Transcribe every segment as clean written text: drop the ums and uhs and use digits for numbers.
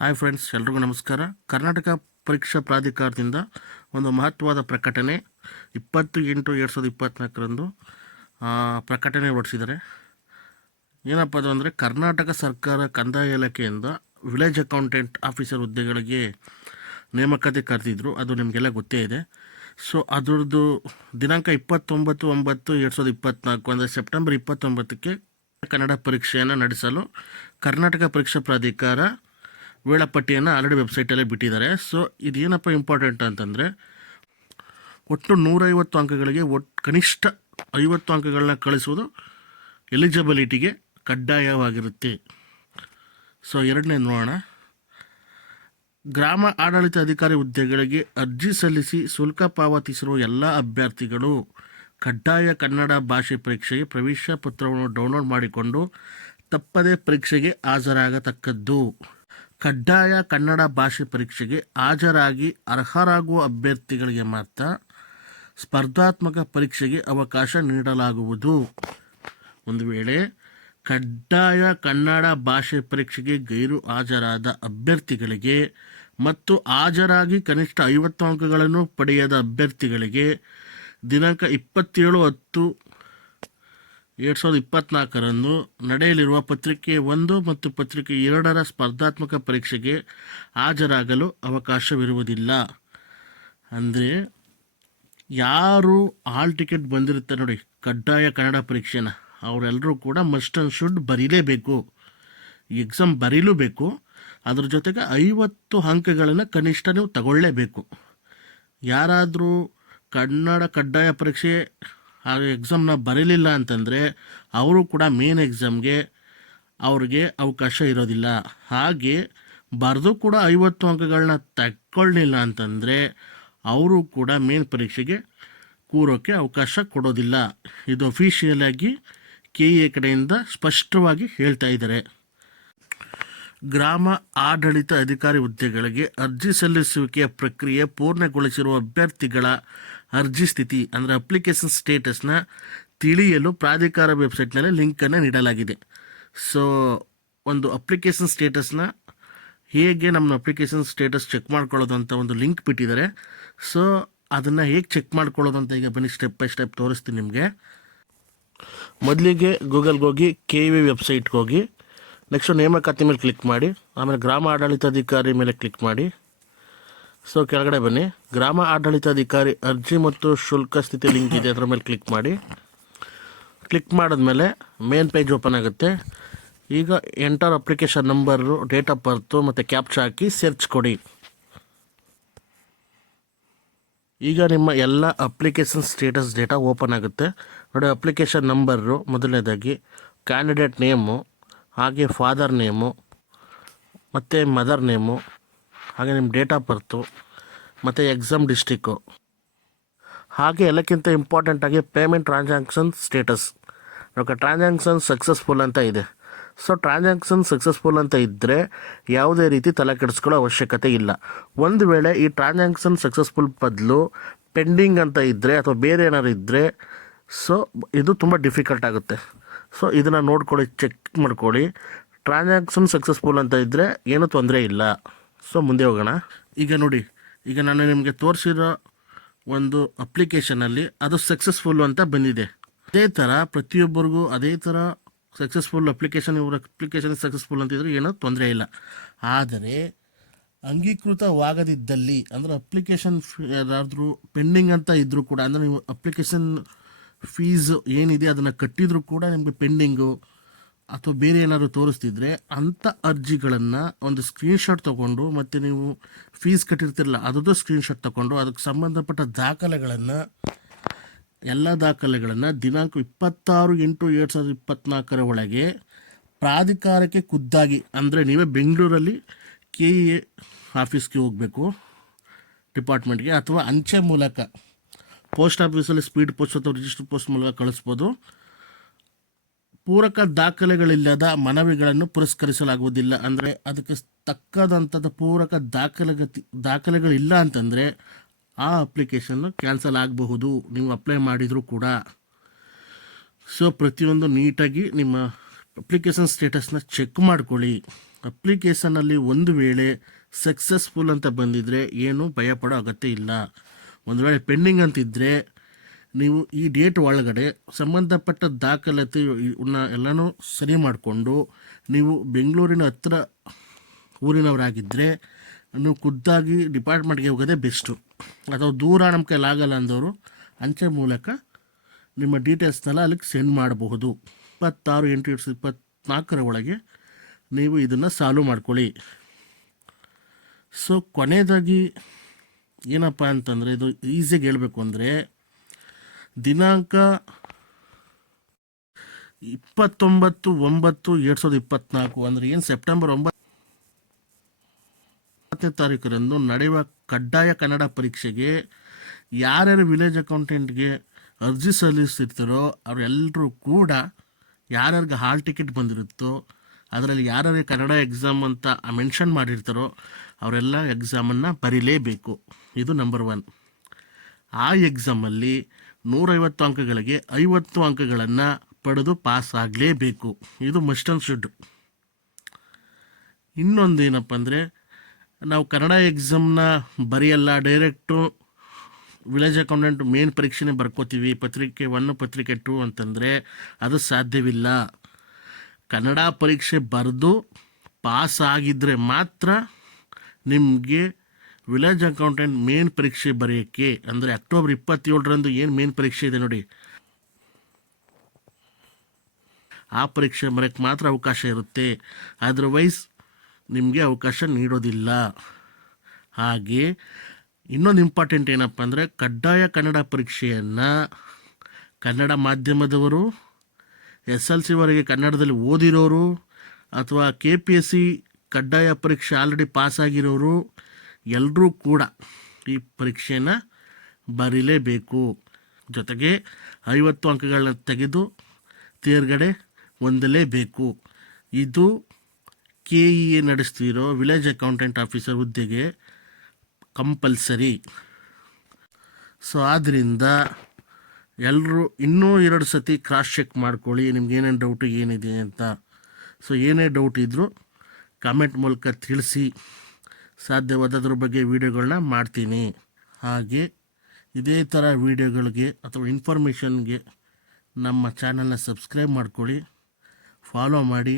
Hi friends, ಎಲ್ರಿಗೂ ನಮಸ್ಕಾರ. ಕರ್ನಾಟಕ ಪರೀಕ್ಷಾ ಪ್ರಾಧಿಕಾರದಿಂದ ಒಂದು ಮಹತ್ವದ ಪ್ರಕಟಣೆ 20/8/2024 ಪ್ರಕಟಣೆ ಹೊರಡಿಸಿದ್ದಾರೆ. ಏನಪ್ಪ ಅದು ಅಂದರೆ, ಕರ್ನಾಟಕ ಸರ್ಕಾರ ಕಂದಾಯ ಇಲಾಖೆಯಿಂದ ವಿಲೇಜ್ ಅಕೌಂಟೆಂಟ್ ಆಫೀಸರ್ ಹುದ್ದೆಗಳಿಗೆ ನೇಮಕಾತಿ ಕರೆದಿದ್ರು. ಅದು ನಿಮಗೆಲ್ಲ ಗೊತ್ತೇ ಇದೆ. ಸೊ ಅದರದ್ದು ದಿನಾಂಕ 29/9/2024 ಅಂದರೆ ಸೆಪ್ಟೆಂಬರ್ 29ಕ್ಕೆ ಕನ್ನಡ ಪರೀಕ್ಷೆಯನ್ನು ನಡೆಸಲು ಕರ್ನಾಟಕ ಪರೀಕ್ಷಾ ಪ್ರಾಧಿಕಾರ ವೇಳಾಪಟ್ಟಿಯನ್ನು ಆಲ್ರೆಡಿ ವೆಬ್ಸೈಟಲ್ಲೇ ಬಿಟ್ಟಿದ್ದಾರೆ. ಸೊ ಇದೇನಪ್ಪ ಇಂಪಾರ್ಟೆಂಟ್ ಅಂತಂದರೆ, ಒಟ್ಟು 150 ಅಂಕಗಳಿಗೆ ಕನಿಷ್ಠ 50 ಅಂಕಗಳನ್ನ ಕಳಿಸುವುದು ಎಲಿಜಿಬಿಲಿಟಿಗೆ ಕಡ್ಡಾಯವಾಗಿರುತ್ತೆ. ಸೊ ಎರಡನೇ ನೋಡೋಣ. ಗ್ರಾಮ ಆಡಳಿತ ಅಧಿಕಾರಿ ಹುದ್ದೆಗಳಿಗೆ ಅರ್ಜಿ ಸಲ್ಲಿಸಿ ಶುಲ್ಕ ಪಾವತಿಸಿರುವ ಎಲ್ಲ ಅಭ್ಯರ್ಥಿಗಳು ಕಡ್ಡಾಯ ಕನ್ನಡ ಭಾಷೆ ಪರೀಕ್ಷೆಗೆ ಪ್ರವೇಶ ಪತ್ರವನ್ನು ಡೌನ್ಲೋಡ್ ಮಾಡಿಕೊಂಡು ತಪ್ಪದೇ ಪರೀಕ್ಷೆಗೆ ಹಾಜರಾಗತಕ್ಕದ್ದು. ಕಡ್ಡಾಯ ಕನ್ನಡ ಭಾಷೆ ಪರೀಕ್ಷೆಗೆ ಹಾಜರಾಗಿ ಅರ್ಹರಾಗುವ ಅಭ್ಯರ್ಥಿಗಳಿಗೆ ಮಾತ್ರ ಸ್ಪರ್ಧಾತ್ಮಕ ಪರೀಕ್ಷೆಗೆ ಅವಕಾಶ ನೀಡಲಾಗುವುದು. ಒಂದು ವೇಳೆ ಕಡ್ಡಾಯ ಕನ್ನಡ ಭಾಷೆ ಪರೀಕ್ಷೆಗೆ ಗೈರು ಹಾಜರಾದ ಅಭ್ಯರ್ಥಿಗಳಿಗೆ ಮತ್ತು ಹಾಜರಾಗಿ ಕನಿಷ್ಠ 50 ಅಂಕಗಳನ್ನು ಪಡೆಯದ ಅಭ್ಯರ್ಥಿಗಳಿಗೆ ದಿನಾಂಕ 27/10/2024 ನಡೆಯಲಿರುವ ಪತ್ರಿಕೆ 1 ಮತ್ತು ಪತ್ರಿಕೆ 2 ಸ್ಪರ್ಧಾತ್ಮಕ ಪರೀಕ್ಷೆಗೆ ಹಾಜರಾಗಲು ಅವಕಾಶವಿರುವುದಿಲ್ಲ. ಅಂದರೆ ಯಾರು ಹಾಲ್ ಟಿಕೆಟ್ ಬಂದಿರುತ್ತೆ ನೋಡಿ, ಕಡ್ಡಾಯ ಕನ್ನಡ ಪರೀಕ್ಷೆನ, ಅವರೆಲ್ಲರೂ ಕೂಡ ಮಸ್ಟ್ ಆ್ಯಂಡ್ ಶುಡ್ ಬರೀಲೇಬೇಕು. ಈ ಎಕ್ಸಾಮ್ ಬರೀಲೇಬೇಕು. ಅದ್ರ ಜೊತೆಗೆ 50 ಅಂಕಗಳನ್ನು ಕನಿಷ್ಠ ನೀವು ತಗೊಳ್ಳೇಬೇಕು. ಯಾರಾದರೂ ಕನ್ನಡ ಕಡ್ಡಾಯ ಪರೀಕ್ಷೆ ಆ ಎಕ್ಸಾಮ್ನ ಬರೀಲಿಲ್ಲ ಅಂತಂದರೆ ಅವರು ಕೂಡ ಮೇನ್ ಎಕ್ಸಾಮ್ಗೆ ಅವ್ರಿಗೆ ಅವಕಾಶ ಇರೋದಿಲ್ಲ. ಹಾಗೆ ಬರೆದು ಕೂಡ 50 ಅಂಕಗಳನ್ನ ತಗೊಳ್ಳಿಲ್ಲ ಅಂತಂದರೆ ಅವರು ಕೂಡ ಮೇನ್ ಪರೀಕ್ಷೆಗೆ ಕೂರೋಕ್ಕೆ ಅವಕಾಶ ಕೊಡೋದಿಲ್ಲ. ಇದು ಅಫಿಷಿಯಲ್ ಆಗಿ KE ಕಡೆಯಿಂದ ಸ್ಪಷ್ಟವಾಗಿ ಹೇಳ್ತಾ ಇದ್ದಾರೆ. ಗ್ರಾಮ ಆಡಳಿತ ಅಧಿಕಾರಿ ಹುದ್ದೆಗಳಿಗೆ ಅರ್ಜಿ ಸಲ್ಲಿಸುವಿಕೆಯ ಪ್ರಕ್ರಿಯೆ ಪೂರ್ಣಗೊಳಿಸಿರುವ ಅಭ್ಯರ್ಥಿಗಳ ಅರ್ಜಿ ಸ್ಥಿತಿ ಅಂದರೆ ಅಪ್ಲಿಕೇಶನ್ ಸ್ಟೇಟಸ್ನ ತಿಳಿಯಲು ಪ್ರಾಧಿಕಾರ ವೆಬ್ಸೈಟ್ನಲ್ಲಿ ಲಿಂಕನ್ನು ನೀಡಲಾಗಿದೆ. ಸೊ ಒಂದು ಅಪ್ಲಿಕೇಶನ್ ಸ್ಟೇಟಸ್ನ ಹೇಗೆ ನಮ್ಮ ಅಪ್ಲಿಕೇಶನ್ ಸ್ಟೇಟಸ್ ಚೆಕ್ ಮಾಡ್ಕೊಳ್ಳೋದು ಅಂತ ಒಂದು ಲಿಂಕ್ ಬಿಟ್ಟಿದ್ದಾರೆ. ಸೊ ಅದನ್ನು ಹೇಗೆ ಚೆಕ್ ಮಾಡ್ಕೊಳ್ಳೋದು ಅಂತ ಈಗ ಬನ್ನಿ ಸ್ಟೆಪ್ ಬೈ ಸ್ಟೆಪ್ ತೋರಿಸ್ತೀನಿ ನಿಮಗೆ. ಮೊದಲಿಗೆ ಗೂಗಲ್ಗೆ ಹೋಗಿ KE ವೆಬ್ಸೈಟ್ಗೆ ಹೋಗಿ, ನೆಕ್ಸ್ಟು ನೇಮಕಾತಿ ಮೇಲೆ ಕ್ಲಿಕ್ ಮಾಡಿ, ಆಮೇಲೆ ಗ್ರಾಮ ಆಡಳಿತಾಧಿಕಾರಿ ಮೇಲೆ ಕ್ಲಿಕ್ ಮಾಡಿ. ಸೊ ಕೆಳಗಡೆ ಬನ್ನಿ, ಗ್ರಾಮ ಆಡಳಿತಾಧಿಕಾರಿ ಅರ್ಜಿ ಮತ್ತು ಶುಲ್ಕ ಸ್ಥಿತಿ ಲಿಂಕ್ ಇದೆ, ಅದರ ಮೇಲೆ ಕ್ಲಿಕ್ ಮಾಡಿ. ಕ್ಲಿಕ್ ಮಾಡಿದ್ಮೇಲೆ ಮೇನ್ ಪೇಜ್ ಓಪನ್ ಆಗುತ್ತೆ. ಈಗ enter application number, date of birth ಮತ್ತು ಕ್ಯಾಪ್ಚಾ ಹಾಕಿ ಸರ್ಚ್ ಕೊಡಿ. ಈಗ ನಿಮ್ಮ ಎಲ್ಲ ಅಪ್ಲಿಕೇಶನ್ ಸ್ಟೇಟಸ್ ಡೇಟಾ ಓಪನ್ ಆಗುತ್ತೆ ನೋಡಿ. ಅಪ್ಲಿಕೇಶನ್ ನಂಬರು ಮೊದಲನೇದಾಗಿ, ಕ್ಯಾಂಡಿಡೇಟ್ ನೇಮು, ಹಾಗೆ ಫಾದರ್ ನೇಮು ಮತ್ತು ಮದರ್ ನೇಮು, ಹಾಗೆ ನಿಮ್ಮ ಡೇಟ್ ಆಫ್ ಬರ್ತು ಮತ್ತು ಎಕ್ಸಾಮ್ ಡಿಸ್ಟಿಕ್ಕು, ಹಾಗೆ ಎಲ್ಲಕ್ಕಿಂತ ಇಂಪಾರ್ಟೆಂಟಾಗಿ ಪೇಮೆಂಟ್ ಟ್ರಾನ್ಸಾಕ್ಷನ್ ಸ್ಟೇಟಸ್. ಇವಾಗ ಟ್ರಾನ್ಸಾಕ್ಷನ್ ಸಕ್ಸಸ್ಫುಲ್ ಅಂತ ಇದೆ. ಸೊ ಟ್ರಾನ್ಸಾಕ್ಷನ್ ಸಕ್ಸಸ್ಫುಲ್ ಅಂತ ಇದ್ದರೆ ಯಾವುದೇ ರೀತಿ ತಲೆ ಕೆಡಿಸ್ಕೊಳ್ಳೋ ಅವಶ್ಯಕತೆ ಇಲ್ಲ. ಒಂದು ವೇಳೆ ಈ ಟ್ರಾನ್ಸಾಕ್ಷನ್ ಸಕ್ಸಸ್ಫುಲ್ ಬದಲು ಪೆಂಡಿಂಗ್ ಅಂತ ಇದ್ದರೆ ಅಥವಾ ಬೇರೆ ಏನಾದ್ರು ಇದ್ದರೆ, ಸೊ ಇದು ತುಂಬ ಡಿಫಿಕಲ್ಟ್ ಆಗುತ್ತೆ. ಸೊ ಇದನ್ನು ನೋಡ್ಕೊಳ್ಳಿ, ಚೆಕ್ ಮಾಡ್ಕೊಳ್ಳಿ. ಟ್ರಾನ್ಸಾಕ್ಷನ್ ಸಕ್ಸಸ್ಫುಲ್ ಅಂತ ಇದ್ದರೆ ಏನೂ ತೊಂದರೆ ಇಲ್ಲ. ಸೊ ಮುಂದೆ ಹೋಗೋಣ. ಈಗ ನೋಡಿ, ಈಗ ನಾನು ನಿಮಗೆ ತೋರಿಸಿರೋ ಒಂದು ಅಪ್ಲಿಕೇಶನಲ್ಲಿ ಅದು ಸಕ್ಸಸ್ಫುಲ್ ಅಂತ ಬಂದಿದೆ. ಅದೇ ಥರ ಪ್ರತಿಯೊಬ್ಬರಿಗೂ ಅದೇ ಥರ ಸಕ್ಸಸ್ಫುಲ್ ಇವ್ರ ಅಪ್ಲಿಕೇಶನ್ ಸಕ್ಸಸ್ಫುಲ್ ಅಂತಿದ್ರೆ ಏನೂ ತೊಂದರೆ ಇಲ್ಲ. ಆದರೆ ಅಂಗೀಕೃತವಾಗದಿದ್ದಲ್ಲಿ, ಅಂದರೆ ಅಪ್ಲಿಕೇಶನ್ ಯಾರಾದರೂ ಪೆಂಡಿಂಗ್ ಅಂತ ಇದ್ದರೂ ಕೂಡ, ಅಂದರೆ ನೀವು ಅಪ್ಲಿಕೇಶನ್ ಫೀಸ್ ಏನಿದೆ ಅದನ್ನು ಕಟ್ಟಿದರೂ ಕೂಡ ನಿಮಗೆ ಪೆಂಡಿಂಗು ಅಥವಾ ಬೇರೆ ಏನಾದರೂ ತೋರಿಸ್ತಿದ್ರೆ, ಅಂಥ ಅರ್ಜಿಗಳನ್ನು ಒಂದು ಸ್ಕ್ರೀನ್ಶಾಟ್ ತೊಗೊಂಡು, ಮತ್ತು ನೀವು ಫೀಸ್ ಕಟ್ಟಿರ್ತಿರಲ್ಲ ಅದ್ರದ್ದು ಸ್ಕ್ರೀನ್ಶಾಟ್ ತೊಗೊಂಡು, ಅದಕ್ಕೆ ಸಂಬಂಧಪಟ್ಟ ಎಲ್ಲ ದಾಖಲೆಗಳನ್ನು ದಿನಾಂಕ 26/8/2024 ಒಳಗೆ ಪ್ರಾಧಿಕಾರಕ್ಕೆ ಖುದ್ದಾಗಿ, ಅಂದರೆ ನೀವೇ ಬೆಂಗಳೂರಲ್ಲಿ KE ಆಫೀಸ್ಗೆ ಹೋಗಬೇಕು, ಡಿಪಾರ್ಟ್ಮೆಂಟ್ಗೆ, ಅಥವಾ ಅಂಚೆ ಮೂಲಕ ಪೋಸ್ಟ್ ಆಫೀಸಲ್ಲಿ ಸ್ಪೀಡ್ ಪೋಸ್ಟ್ ಅಥವಾ ರಿಜಿಸ್ಟರ್ ಪೋಸ್ಟ್ ಮೂಲಕ ಕಳಿಸ್ಬೋದು. ಪೂರಕ ದಾಖಲೆಗಳಿಲ್ಲದ ಮನವಿಗಳನ್ನು ಪುರಸ್ಕರಿಸಲಾಗುವುದಿಲ್ಲ. ಅಂದರೆ ಅದಕ್ಕೆ ತಕ್ಕದಂಥದ್ದು ಪೂರಕ ದಾಖಲೆಗಳಿಲ್ಲ ಅಂತಂದರೆ ಆ ಅಪ್ಲಿಕೇಶನ್ನು ಕ್ಯಾನ್ಸಲ್ ಆಗಬಹುದು, ನೀವು ಅಪ್ಲೈ ಮಾಡಿದರೂ ಕೂಡ. ಸೊ ಪ್ರತಿಯೊಂದು ನೀಟಾಗಿ ನಿಮ್ಮ ಅಪ್ಲಿಕೇಶನ್ ಸ್ಟೇಟಸ್ನ ಚೆಕ್ ಮಾಡ್ಕೊಳ್ಳಿ. ಅಪ್ಲಿಕೇಶನಲ್ಲಿ ಒಂದು ವೇಳೆ ಸಕ್ಸಸ್ಫುಲ್ ಅಂತ ಬಂದಿದ್ದರೆ ಏನು ಭಯಪಡೋ ಅಗತ್ಯ ಇಲ್ಲ. ಒಂದು ವೇಳೆ ಪೆಂಡಿಂಗ್ ಅಂತಿದ್ದರೆ ನೀವು ಈ ಡೇಟ್ ಒಳಗಡೆ ಸಂಬಂಧಪಟ್ಟ ದಾಖಲಾತಿ ಎಲ್ಲನೂ ಸರಿ ಮಾಡಿಕೊಂಡು ನೀವು ಬೆಂಗಳೂರಿನ ಹತ್ತಿರ ಊರಿನವರಾಗಿದ್ದರೆ ನೀವು ಖುದ್ದಾಗಿ ಡಿಪಾರ್ಟ್ಮೆಂಟ್ಗೆ ಹೋಗೋದೇ ಬೆಸ್ಟು. ಅಥವಾ ದೂರ ನಮ್ಮ ಕೈಲಾಗಲ್ಲ ಅಂದವರು ಅಂಚೆ ಮೂಲಕ ನಿಮ್ಮ ಡೀಟೇಲ್ಸ್ನೆಲ್ಲ ಅಲ್ಲಿಗೆ ಸೆಂಡ್ ಮಾಡಬಹುದು. 26/8/2024 ಒಳಗೆ ನೀವು ಇದನ್ನು ಸಾಲ್ವ್ ಮಾಡ್ಕೊಳ್ಳಿ. ಸೊ ಕೊನೆಯದಾಗಿ ಏನಪ್ಪ ಅಂತಂದರೆ, ಇದು ಈಸಿಯಾಗಿ ಹೇಳಬೇಕು ಅಂದರೆ, ದಿನಾಂಕ 29/9/2024 ಅಂದರೆ ಏನು ಸೆಪ್ಟೆಂಬರ್ 9ನೇ ತಾರೀಕರಂದು ನಡೆಯುವ ಕಡ್ಡಾಯ ಕನ್ನಡ ಪರೀಕ್ಷೆಗೆ ಯಾರ್ಯಾರು ವಿಲೇಜ್ ಅಕೌಂಟೆಂಟ್ಗೆ ಅರ್ಜಿ ಸಲ್ಲಿಸ್ತಿರ್ತಾರೋ ಅವರೆಲ್ಲರೂ ಕೂಡ ಯಾರ್ಯಾರಿಗೆ ಹಾಲ್ ಟಿಕೆಟ್ ಬಂದಿರುತ್ತೋ ಅದರಲ್ಲಿ ಯಾರ್ಯಾರಿಗೆ ಕನ್ನಡ ಎಕ್ಸಾಮ್ ಅಂತ ಮೆನ್ಷನ್ ಮಾಡಿರ್ತಾರೋ ಅವರೆಲ್ಲ ಎಕ್ಸಾಮನ್ನು ಬರೀಲೇಬೇಕು. ಇದು ನಂಬರ್ 1. ಆ ಎಕ್ಸಾಮಲ್ಲಿ 150 ಅಂಕಗಳಿಗೆ 50 ಅಂಕಗಳನ್ನು ಪಡೆದು ಪಾಸ್ ಆಗಲೇಬೇಕು. ಇದು ಮಸ್ಟ್ ಆ್ಯಂಡ್ ಶುಡ್. ಇನ್ನೊಂದೇನಪ್ಪ ಅಂದರೆ, ನಾವು ಕನ್ನಡ ಎಕ್ಸಾಮ್ನ ಬರೆಯಲ್ಲ, ಡೈರೆಕ್ಟು ವಿಲೇಜ್ ಅಕೌಂಟೆಂಟ್ ಮೇನ್ ಪರೀಕ್ಷೆನೇ ಬರ್ಕೋತೀವಿ, ಪತ್ರಿಕೆ 1 ಪತ್ರಿಕೆ 2 ಅಂತಂದರೆ ಅದು ಸಾಧ್ಯವಿಲ್ಲ. ಕನ್ನಡ ಪರೀಕ್ಷೆ ಬರೆದು ಪಾಸ್ ಆಗಿದ್ದರೆ ಮಾತ್ರ ನಿಮಗೆ ವಿಲೇಜ್ ಅಕೌಂಟೆಂಟ್ ಮೇನ್ ಪರೀಕ್ಷೆ ಬರೆಯೋಕ್ಕೆ, ಅಂದರೆ ಅಕ್ಟೋಬರ್ 27ರಂದು ಏನು ಮೇನ್ ಪರೀಕ್ಷೆ ಇದೆ ನೋಡಿ, ಆ ಪರೀಕ್ಷೆ ಬರೆಯೋಕ್ಕೆ ಮಾತ್ರ ಅವಕಾಶ ಇರುತ್ತೆ. ಅದರ್ವೈಸ್ ನಿಮಗೆ ಅವಕಾಶ ನೀಡೋದಿಲ್ಲ. ಹಾಗೆ ಇನ್ನೊಂದು ಇಂಪಾರ್ಟೆಂಟ್ ಏನಪ್ಪ ಅಂದರೆ, ಕಡ್ಡಾಯ ಕನ್ನಡ ಪರೀಕ್ಷೆಯನ್ನು ಕನ್ನಡ ಮಾಧ್ಯಮದವರು, SLC ವರೆಗೆ ಕನ್ನಡದಲ್ಲಿ ಓದಿರೋರು, ಅಥವಾ KPSC ಕಡ್ಡಾಯ ಪರೀಕ್ಷೆ ಆಲ್ರೆಡಿ ಪಾಸಾಗಿರೋರು ಎಲ್ಲರೂ ಕೂಡ ಈ ಪರೀಕ್ಷೆಯನ್ನು ಬರೀಲೇಬೇಕು. ಜೊತೆಗೆ 50 ಅಂಕಗಳನ್ನ ತೆಗೆದು ತೇರ್ಗಡೆ ಹೊಂದಲೇಬೇಕು. ಇದು KEA ನಡೆಸ್ತಿರೋ ವಿಲೇಜ್ ಅಕೌಂಟೆಂಟ್ ಆಫೀಸರ್ ಹುದ್ದೆಗೆ ಕಂಪಲ್ಸರಿ. ಸೊ ಆದ್ದರಿಂದ ಎಲ್ಲರೂ ಇನ್ನೂ 2 ಸತಿ ಕ್ರಾಸ್ ಚೆಕ್ ಮಾಡ್ಕೊಳ್ಳಿ, ನಿಮ್ಗೆ ಏನೇನು ಡೌಟು ಏನಿದೆ ಅಂತ. ಸೊ ಏನೇ ಡೌಟ್ ಇದ್ದರೂ ಕಾಮೆಂಟ್ ಮೂಲಕ ತಿಳಿಸಿ, ಸಾಧ್ಯವಾದದ್ರ ಬಗ್ಗೆ ವೀಡಿಯೋಗಳನ್ನ ಮಾಡ್ತೀನಿ. ಹಾಗೆ ಇದೇ ಥರ ವೀಡಿಯೋಗಳಿಗೆ ಅಥವಾ ಇನ್ಫಾರ್ಮೇಷನ್ಗೆ ನಮ್ಮ ಚಾನಲ್ನ ಸಬ್ಸ್ಕ್ರೈಬ್ ಮಾಡ್ಕೊಳ್ಳಿ, ಫಾಲೋ ಮಾಡಿ.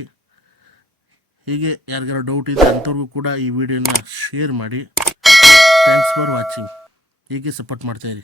ಹೀಗೆ ಯಾರಿಗಾರು ಡೌಟ್ ಇದೆ ಅಂಥವ್ರಿಗೂ ಕೂಡ ಈ ವಿಡಿಯೋನ ಶೇರ್ ಮಾಡಿ. Thanks for watching. ಹೀಗೆ ಸಪೋರ್ಟ್ ಮಾಡ್ತಾಯಿರಿ.